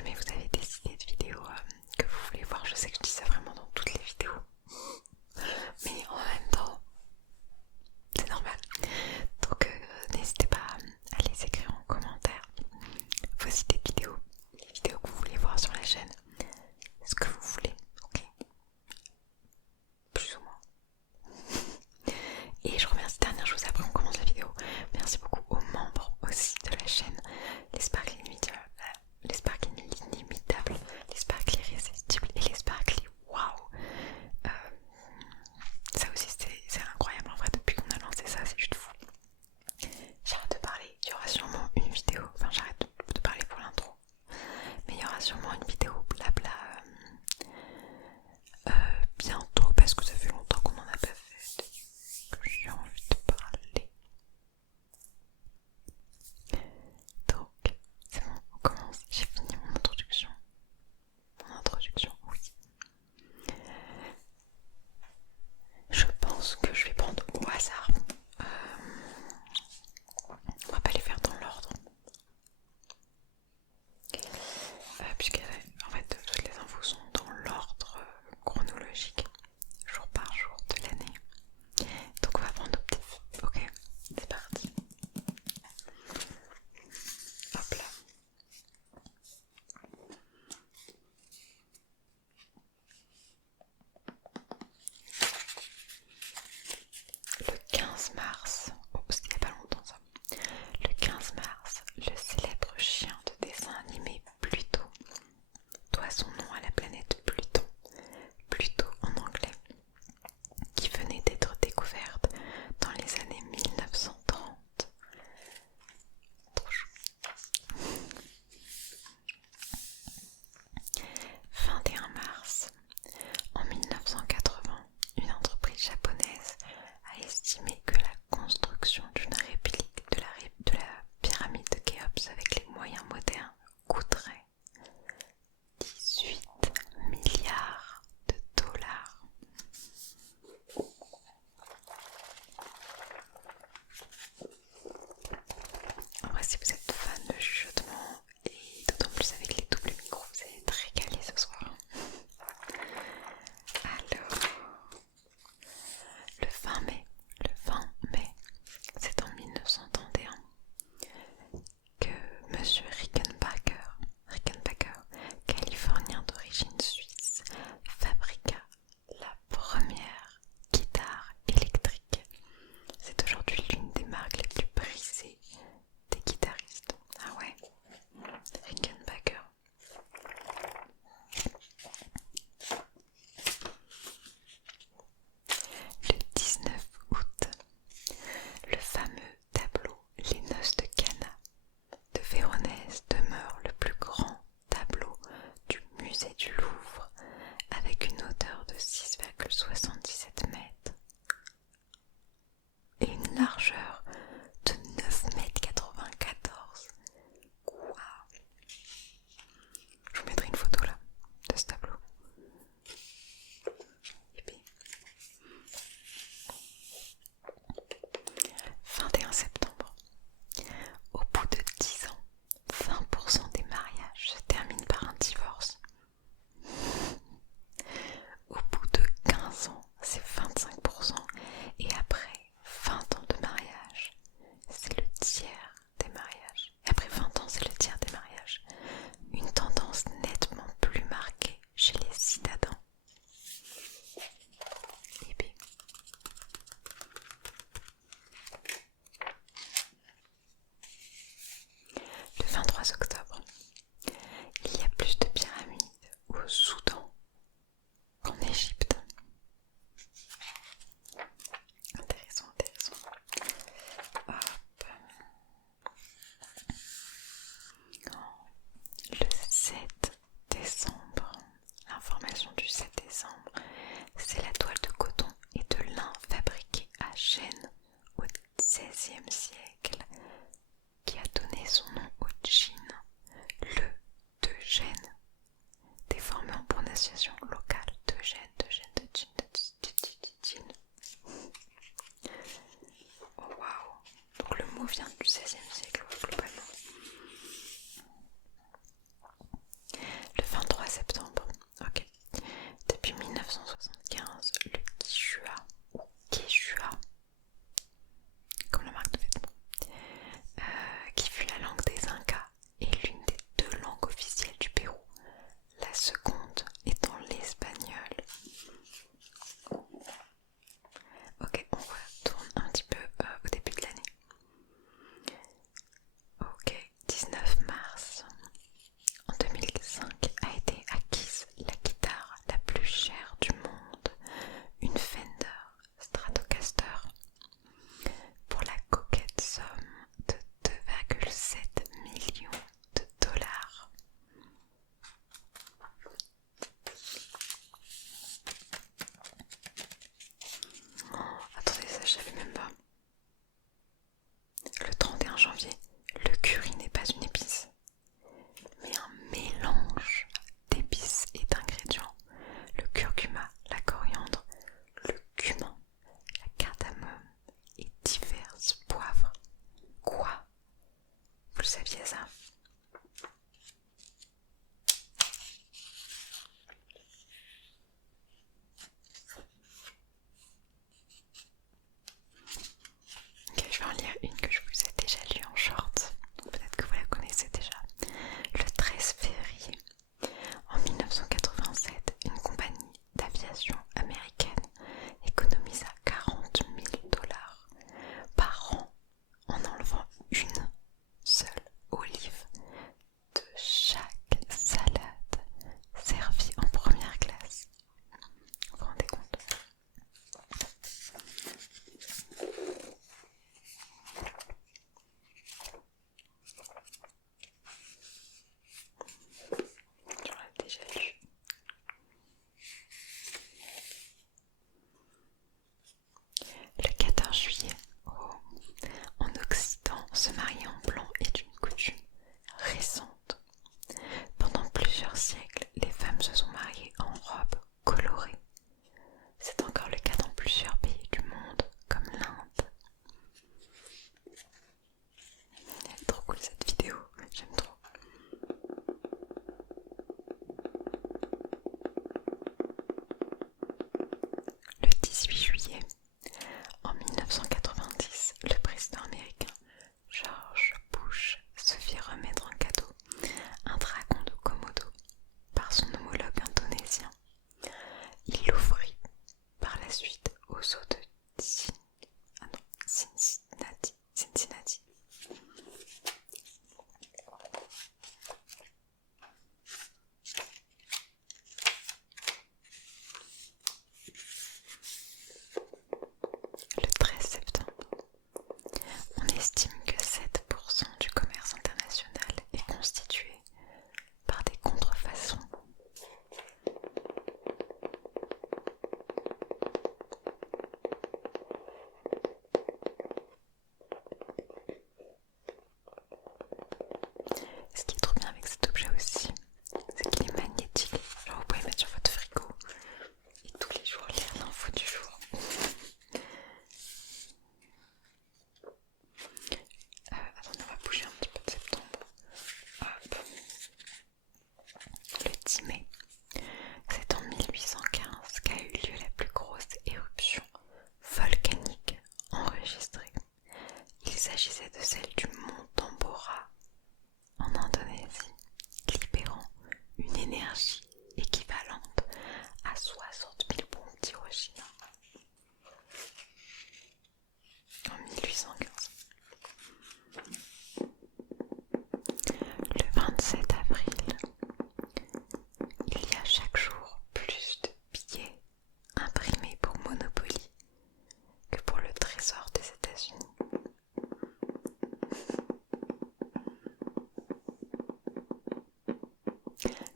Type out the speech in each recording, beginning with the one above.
jamais vous avez des idées de vidéos que vous voulez voir, je sais que je dis ça vraiment dans toutes les vidéos, mais en même temps, c'est normal. Donc n'hésitez pas à les écrire en commentaire vos idées de vidéos, les vidéos que vous voulez voir sur la chaîne, ce que vous voulez, ok? Plus ou moins. Et je remercie dernière chose après on commence la vidéo. Merci beaucoup aux membres aussi de la chaîne, les Sparkling Media, les Sparkling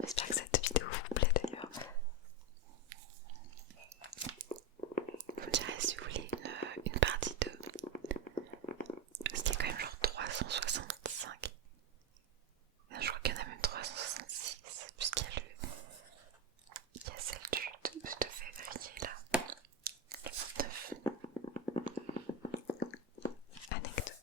J'espère que cette vidéo vous plaît d'ailleurs. Vous me direz si vous voulez une partie 2. Parce qu'il y a quand même genre 365. Je crois qu'il y en a même 366. Puisqu'il y a il y a celle de février là. Le 29. Anecdote.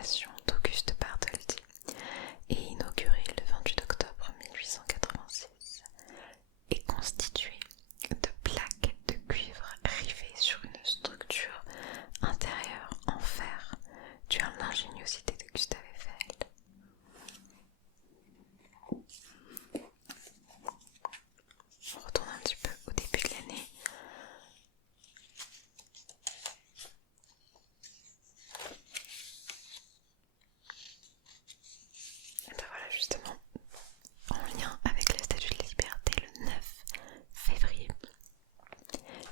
création d'Auguste Bartholdi et inauguré le 28 octobre 1886, est constitué de plaques de cuivre rivées sur une structure intérieure en fer due à l'ingéniosité de Gustave Eiffel. On retourne un petit peu au début de l'année. Et ben voilà, justement, en lien avec la Statue de la Liberté le 9 février,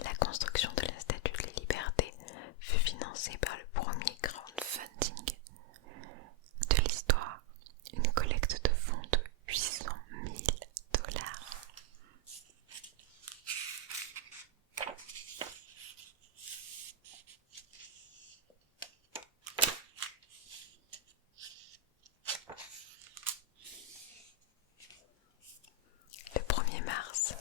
la construction de la Statue de la Liberté fut financée par le premier crowdfunding de l'histoire, une collecte de fonds de 800 000 $. Le 1er mars,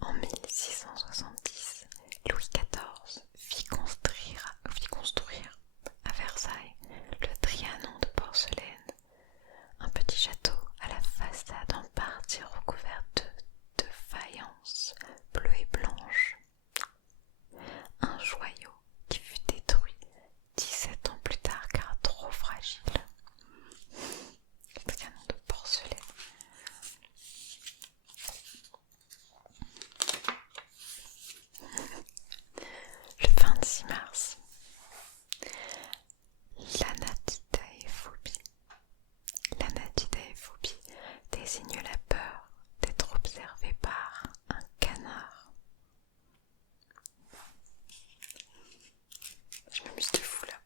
en 1670, Louis XIV fit construire à Versailles le Trianon de porcelaine, un petit château à la façade en partie recouverte de faïence bleue et blanche. Un joyau qui fut détruit 17 ans plus tard car trop fragile. Le Trianon de porcelaine. Le 26 mars, l'anatidaephobie. L'anatidaephobie désigne la peur d'être observé par un canard. Je m'amuse de fou là.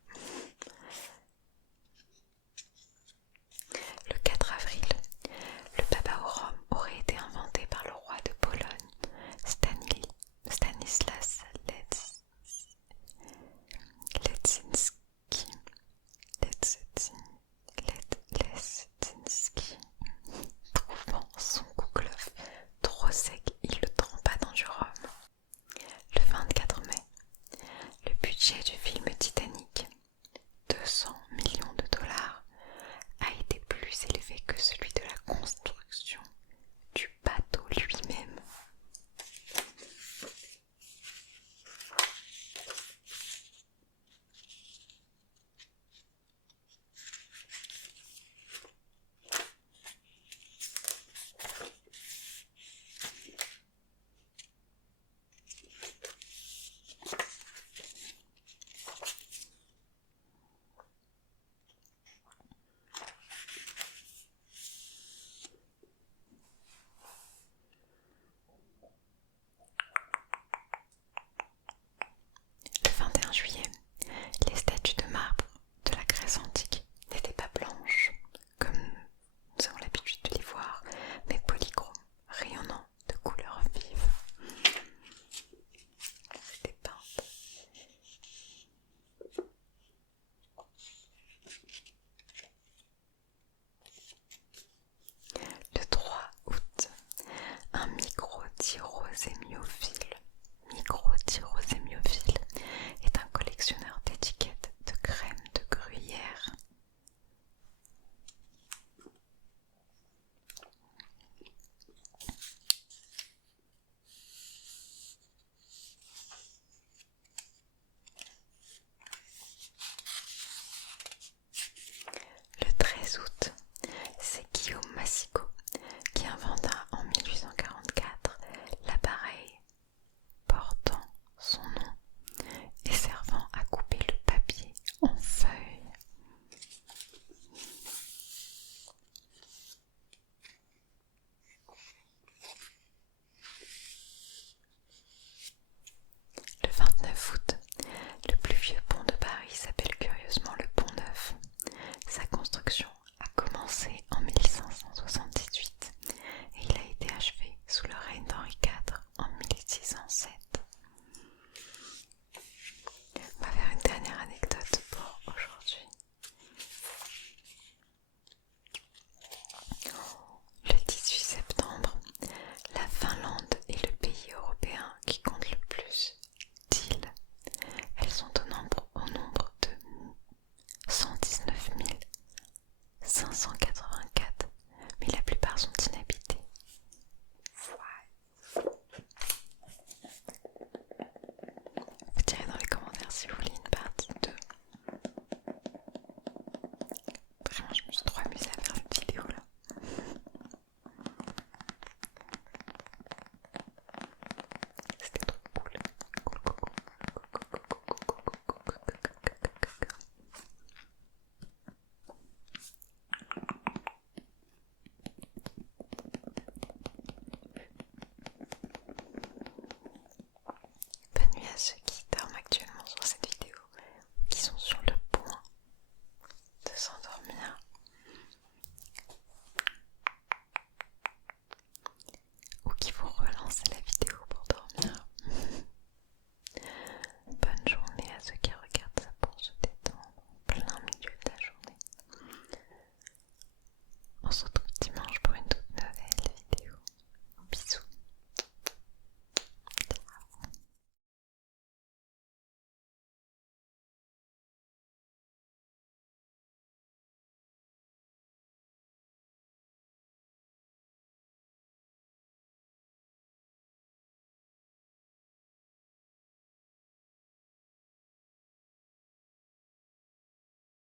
Le 4 avril, le baba au rhum aurait été inventé par le roi de Pologne, Stanislas Leczinski. Trouvant son kouglof trop sec, il le trempa dans du rhum. Le 24 mai, le budget du film Titanic, 200 millions de $, a été plus élevé que celui